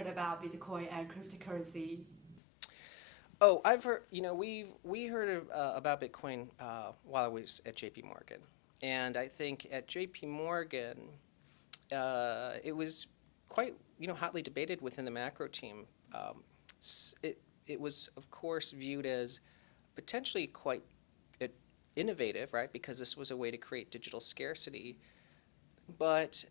heard about Bitcoin and cryptocurrency? Oh, I've heard. We heard about Bitcoin while I was at J.P. Morgan, and I think at J.P. Morgan, it was quite hotly debated within the macro team. It was of course viewed as potentially quite innovative, right? Because this was a way to create digital scarcity. But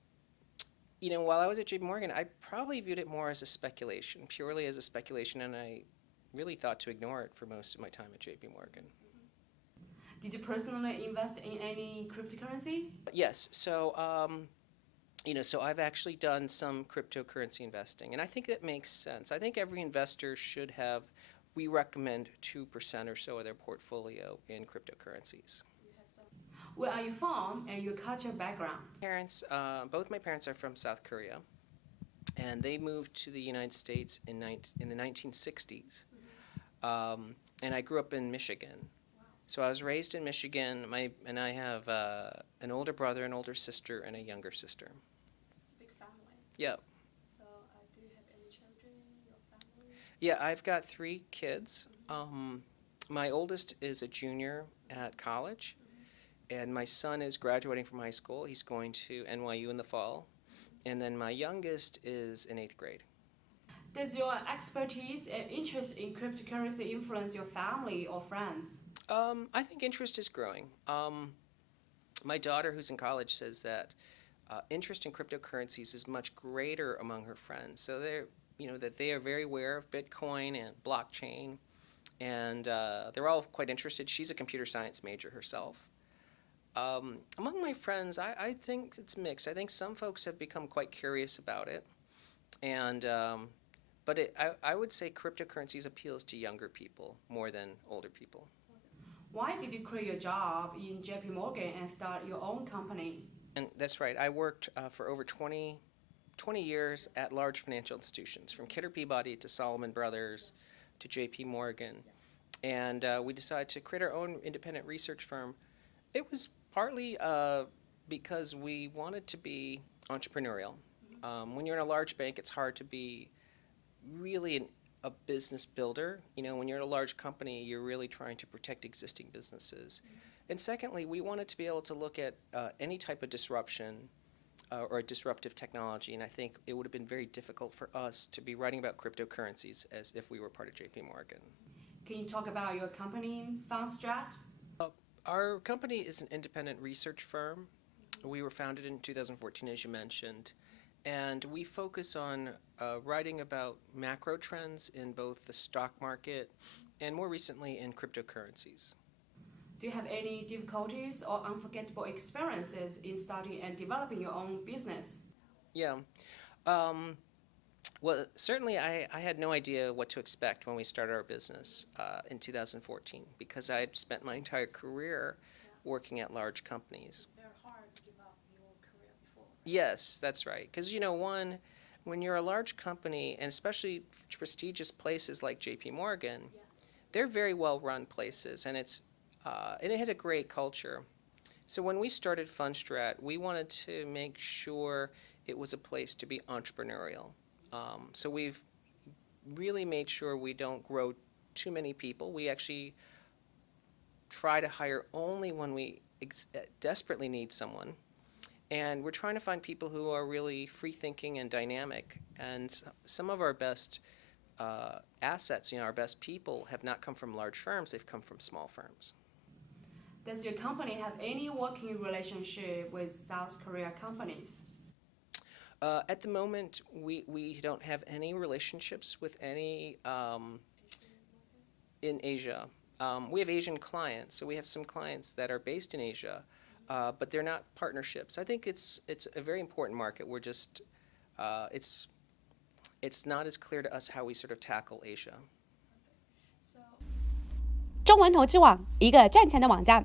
while I was at J.P. Morgan, I probably viewed it more as a speculation, purely as a speculation, and I really thought to ignore it for most of my time at J.P. Morgan. Did you personally invest in any cryptocurrency? Yes. So, so I've actually done some cryptocurrency investing, and I think that makes sense. I think every investor should have. We recommend 2% or so of their portfolio in cryptocurrencies. Where are you from and your cultural background? Both my parents are from South Korea, and they moved to the United States in the 1960s. And I grew up in Michigan. So I was raised in Michigan, and I have an older brother, an older sister, and a younger sister. It's a big family. Yeah. So do you have any children in your family? Yeah, I've got 3 kids. My oldest is a junior at college, and my son is graduating from high school. He's going to NYU in the fall. And then my youngest is in 8th grade. Does your expertise and interest in cryptocurrency influence your family or friends? I think interest is growing. My daughter, who's in college, says that interest in cryptocurrencies is much greater among her friends. So that they are very aware of Bitcoin and blockchain, and they're all quite interested. She's a computer science major herself. Among my friends, I think it's mixed. I think some folks have become quite curious about it, and but I would say cryptocurrencies appeals to younger people more than older people. Why did you quit your job in J.P. Morgan and start your own company? And that's right. I worked for over 20 years at large financial institutions, from Kidder Peabody to Salomon Brothers to J.P. Morgan, and we decided to create our own independent research firm. It was partly because we wanted to be entrepreneurial. When you're in a large bank, it's hard to be really a business builder. When you're in a large company, you're really trying to protect existing businesses. And secondly, we wanted to be able to look at any type of disruption or disruptive technology, and I think it would have been very difficult for us to be writing about cryptocurrencies as if we were part of J.P. Morgan. Can you talk about your company, Fundstrat? Our company is an independent research firm. We were founded in 2014, as you mentioned, and we focus on writing about macro trends in both the stock market and more recently in cryptocurrencies. Do you have any difficulties or unforgettable experiences in starting and developing your own business? Yeah. Well, certainly I had no idea what to expect when we started our business in 2014 because I had spent my entire career working at large companies. It's very hard to give up your career before. Yes, that's right. Because, when you're a large company, and especially prestigious places like J.P. Morgan, Yes. they're very well-run places, and it had a great culture. So when we started Fundstrat, we wanted to make sure it was a place to be entrepreneurial. So we've really made sure we don't grow too many people. We actually try to hire only when we desperately need someone. And we're trying to find people who are really free-thinking and dynamic. And some of our best assets, our best people have not come from large firms, they've come from small firms. Does your company have any working relationship with South Korea companies? At the moment, we don't have any relationships with any in Asia. We have Asian clients, so we have some clients that are based in Asia, but they're not partnerships. I think it's a very important market. We're just it's not as clear to us how we sort of tackle Asia. 中文投资网，一个赚钱的网站。